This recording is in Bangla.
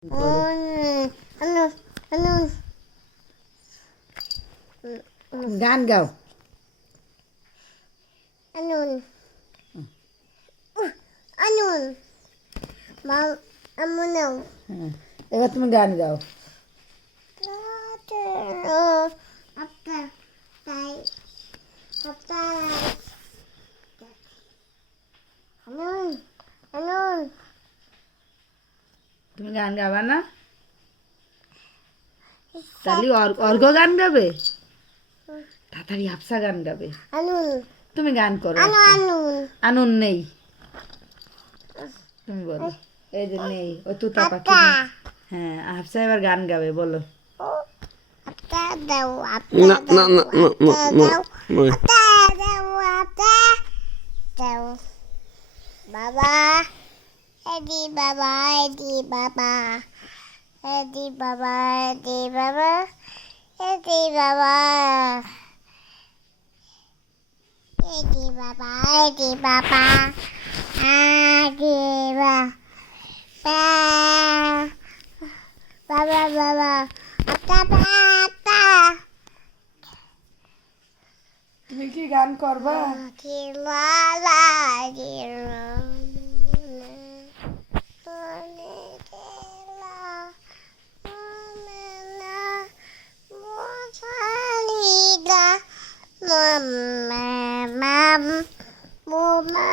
করো। গান গাও। হ্যাঁ, এবার তুমি গান গাও। তুমি গান গাবা না? তাহলে অর্ঘ গান গাবে, তাড়াতাড়ি হাফসা গান গাবে। তুমি গান করো। আনুন নেই, তুমি বলো। এই যে নেই, ও তুতা পাখি। হ্যাঁ, হাফসা এবার গান গাবে, বলো। না না না না না না নয়। Baba, Eddie Baba, Eddie Baba, Eddie Baba, Eddie Baba, Eddie Baba, Eddie Baba, Eddie Baba, Eddie Baba, Baba, Baba, Baba, তুমি কি গান করবা? Mama,